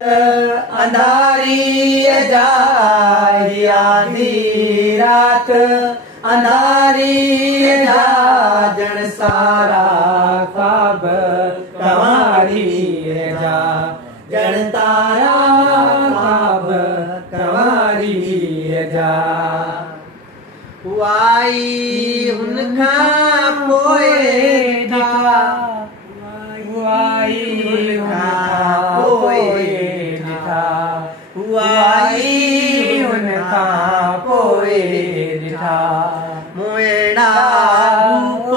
अंधारी जाए आधी रात, अंधारी जन सारा ख्वाब कंवारी जा, जन तारा ख्वाब कंवारी जा। वाई उनका पोए था, वाई उनका पोए था, वाई उनका पोए था। मोएड़ा रूप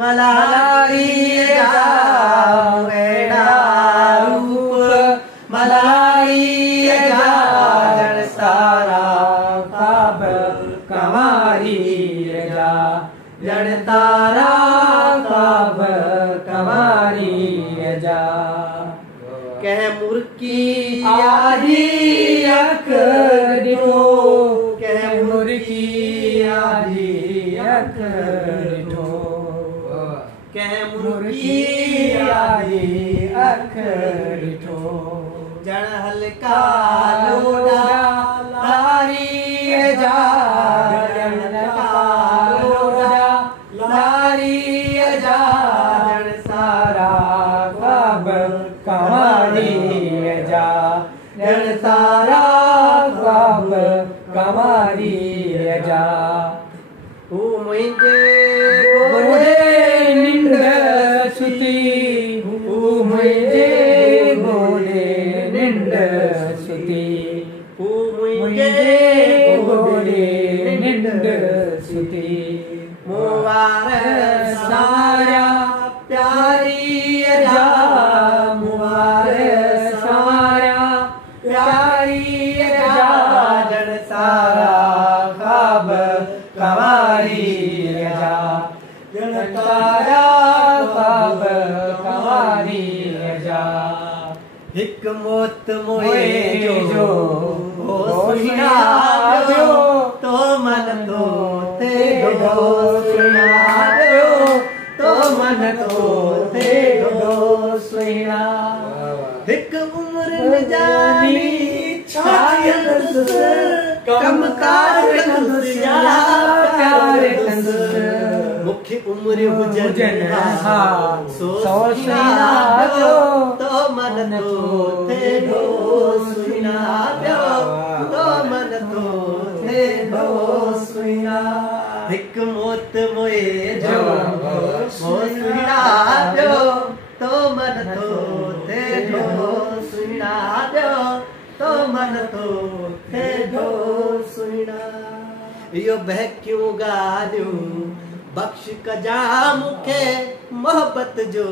मलारी जा, मोएड़ा रूप मलारी जा, जन सारा ख्वाब कंवारी जा, जन तारा ख्वाब कंवारी जा। कह मुर्की आधी अख दिठो, कह मुर्की आधी अख दिठो, कह मुर्की आधी अख दिठो। जन हल्का लोड़ा लारी जा, जन हल्का लोड़ा लारी जा, जन सारा ख्वाब कंवारी जा, जन सारा ख्वाब कंवारी जा। ओ मुझे निंद सुती, ओ मुझे गोले निंद सुती, ओ मुझे गोले निंद सुती। मुबार सारा प्यारी जा, मुबार सारा प्यारी जा, जन सारा ख्वाब कंवारी जा, जन सारा ख्वाब कंवारी जा। हिक मौत मोए जो सुना दो, तो मन तो ते गो सुना दो, तो मन तो ते गो सुना। हिक उम्र न जानी शायद कम कार प्यार मुख्य उम्र हुजन सो सुना दो, तो मन तो थे गो सुना दो, तो मन तो थे गो सुना। हिक मौत मोए जो सुना दो, तो मन तो थे गो सुना दो, तो मन तो थे गो सुना। यो बह क्यों गा दूं बख्श कजा मुखे, मोहब्बत जो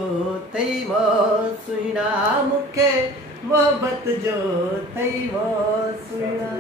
थई वो सुना मुखे, मोहब्बत जो थई वो सुना।